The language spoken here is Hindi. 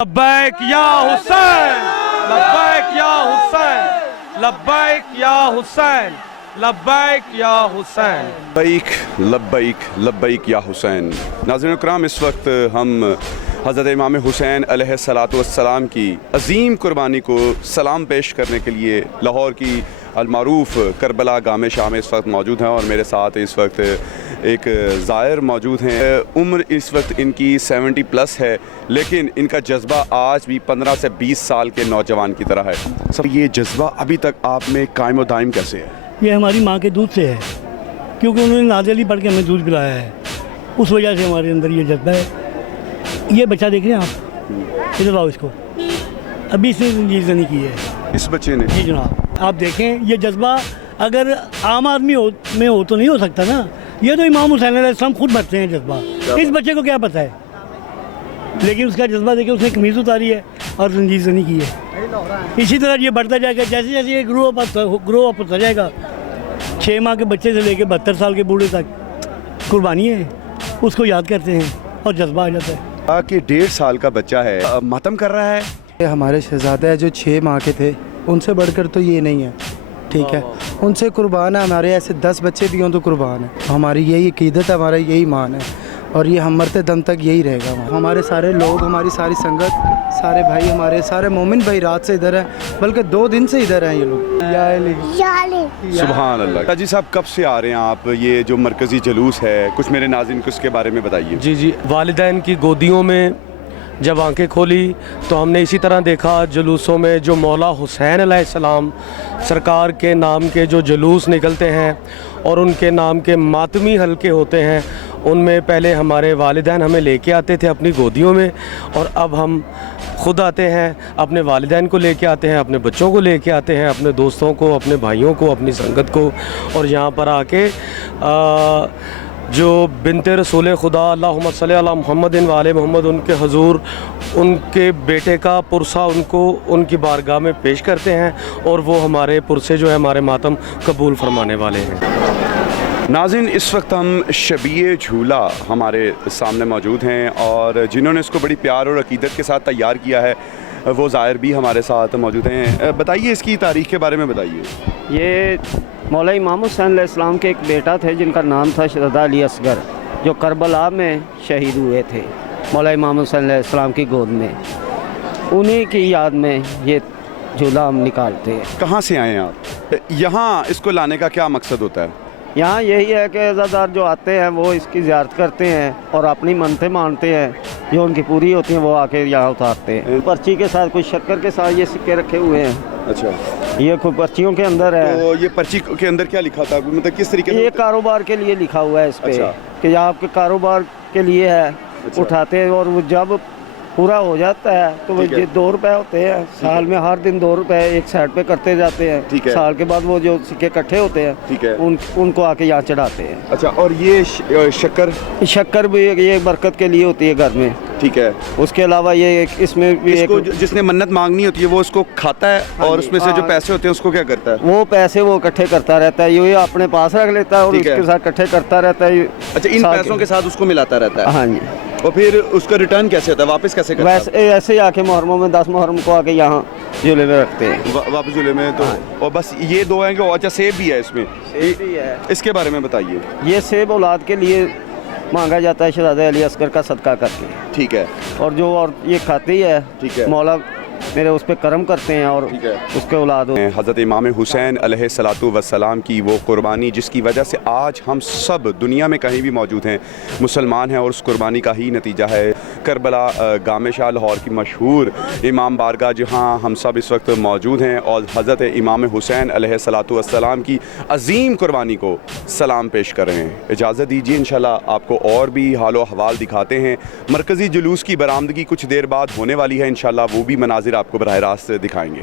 लब्बैक या हुसैन, लब्बैक या हुसैन, लब्बैक या हुसैन, लब्बैक या हुसैन। लब्बैक लब्बैक लब्बैक या हुसैन। नाज़रीन इकराम, इस वक्त हम हज़रत इमाम हुसैन अलैहिस्सलातु वस्सलाम की अज़ीम कुर्बानी को सलाम पेश करने के लिए लाहौर की अलमारूफ़ करबला गामे शाह में इस वक्त मौजूद हैं और मेरे साथ इस वक्त एक ज़ायर मौजूद हैं। उम्र इस वक्त इनकी 70 प्लस है, लेकिन इनका जज्बा आज भी 15 से 20 साल के नौजवान की तरह है। सब ये जज्बा अभी तक आप में कायम दायम कैसे है? ये हमारी माँ के दूध से है, क्योंकि उन्होंने नाज़िली पढ़ के हमें दूध पिलाया है। उस वजह से हमारे अंदर ये जज्बा है। ये बच्चा देख रहे हैं आप, इधर आओ, इसको अभी इसने चीज़ नहीं की है इस बच्चे ने? जी जनाब, आप देखें ये जज्बा अगर आम आदमी में हो तो नहीं हो सकता ना। ये तो इमाम हुसैन अलैहिस्सलाम खुद भरते हैं जज्बा। इस बच्चे को क्या पता है, लेकिन उसका जज्बा देखिए, उसने कमीज़ उतारी है और रंजीज़ नहीं की है। इसी तरह ये बढ़ता जाएगा, जैसे जैसे ये ग्रो अप होता जाएगा। 6 माह के बच्चे से लेकर 72 साल के बूढ़े तक कुर्बानी है, उसको याद करते हैं और जज्बा आ जाता है। कि 1.5 साल का बच्चा है, मातम कर रहा है। ये हमारे शहजादे जो 6 माह के थे, उनसे बढ़कर तो ये नहीं है, ठीक है। उनसे कुर्बान है। हमारे ऐसे 10 बच्चे भी हों तो कुर्बान है। हमारी यही अकीदत है, हमारा यही ईमान है और ये हम मरते दम तक यही रहेगा। हमारे सारे लोग, हमारी सारी संगत, सारे भाई, हमारे सारे मोमिन भाई रात से इधर हैं, बल्कि 2 दिन से इधर हैं ये लोग। सुभान अल्लाह। ताजी साहब, कब से आ रहे हैं आप? ये जो मरकज़ी जुलूस है, कुछ मेरे नाज़रीन को इसके बारे में बताइए। जी, वालिदैन की गोदियों में जब आंखें खोली तो हमने इसी तरह देखा जुलूसों में जो मौला हुसैन अलैहिस्सलाम सरकार के नाम के जो जुलूस निकलते हैं और उनके नाम के मातमी हल्के होते हैं, उनमें पहले हमारे वालिदैन हमें लेके आते थे अपनी गोदियों में, और अब हम खुद आते हैं, अपने वालिदैन को लेके आते हैं, अपने बच्चों को लेके आते हैं, अपने दोस्तों को, अपने भाइयों को, अपनी संगत को, और यहाँ पर आके जो बिनते रसूल खुदा अल्लाहुम्मा सल्ली अला मुहम्मदिन व आले मुहम्मद, उनके हजूर उनके बेटे का पुरसा उनको उनकी बारगाह में पेश करते हैं, और वो हमारे पुरसे जो है हमारे मातम कबूल फरमाने वाले हैं। नाज़रीन, इस वक्त हम शबीए झूला हमारे सामने मौजूद हैं और जिन्होंने इसको बड़ी प्यार और अकीदत के साथ तैयार किया है, वो ज़ायर भी हमारे साथ मौजूद हैं। बताइए, इसकी तारीख़ के बारे में बताइए। ये मौला इमाम हुसैन अलैहिस्सलाम के एक बेटा थे जिनका नाम था शहज़ादा अली असगर, जो करबला में शहीद हुए थे मौला इमाम हुसैन अलैहिस्सलाम की गोद में। उन्हीं की याद में ये झूला हम निकालते हैं। कहाँ से आए हैं आप? यहाँ इसको लाने का क्या मकसद होता है? यहाँ यही है कि अज़ादार जो आते हैं वो इसकी ज़ियारत करते हैं और अपनी मन्नतें मानते हैं, जो उनकी पूरी होती हैं वो आके यहाँ उतारते हैं। पर्ची के साथ, कुछ शक्कर के साथ ये सिक्के रखे हुए हैं। अच्छा, ये कुछ पर्चियों के अंदर है। तो ये पर्ची के अंदर क्या लिखा था, मतलब किस तरीके से? ये कारोबार के लिए लिखा हुआ है इस पे। अच्छा। कि आपके कारोबार के लिए है। अच्छा। उठाते हैं और वो जब पूरा हो जाता है तो वो ये 2 रुपए होते हैं साल में, हर दिन 2 रुपए एक साइड पे करते जाते हैं। ठीक है। साल के बाद वो जो सिक्के इकट्ठे होते हैं, ठीक है, उनको आके यहाँ चढ़ाते हैं। अच्छा, और ये शक्कर भी ये बरकत के लिए होती है घर में। ठीक है। उसके अलावा ये इसमें भी इसको जिसने मन्नत मांगनी होती है वो उसको खाता है, और उसमें से जो पैसे होते हैं उसको क्या करता है? वो पैसे वो इकट्ठे करता रहता है, ये अपने पास रख लेता है और उसके साथ इकट्ठे करता रहता है। अच्छा, इन पैसों के साथ उसको मिलाता रहता है? हाँ जी। और फिर उसका रिटर्न कैसे होता है, वापस कैसे करता है? वैसे ऐसे ही आके मुहर्रम में 10 मुहर्रम को आके यहाँ झूले में रखते हैं। वापस झूले में तो। और बस ये 2 हैं कि? अच्छा, सेब भी है इसमें? सेब भी है। इसके बारे में बताइए। ये सेब औलाद के लिए मांगा जाता है शहज़ादे अली असगर का सदका करके। ठीक है। और जो और ये खाती है, ठीक है, मौला मेरे उस पर करम करते हैं और उसके औलाद। हज़रत इमाम हुसैन अलैहिस्सलातु वस्सलाम की वो कुर्बानी जिसकी वजह से आज हम सब दुनिया में कहीं भी मौजूद हैं, मुसलमान हैं, और उस कुर्बानी का ही नतीजा है करबला गामे शाह लाहौर की मशहूर इमाम बारगाह, जहाँ हम सब इस वक्त मौजूद हैं, और हज़रत इमाम हुसैन अलैहिस्सलातु वस्सलाम की अज़ीम कुर्बानी को सलाम पेश कर रहे हैं। इजाज़त दीजिए, इंशाल्लाह आपको और भी हालो अहवाल दिखाते हैं। मरकज़ी जुलूस की बरामदगी कुछ देर बाद होने वाली है, इंशाल्लाह वो भी मनाजिर आपको बराह रास्त दिखाएंगे।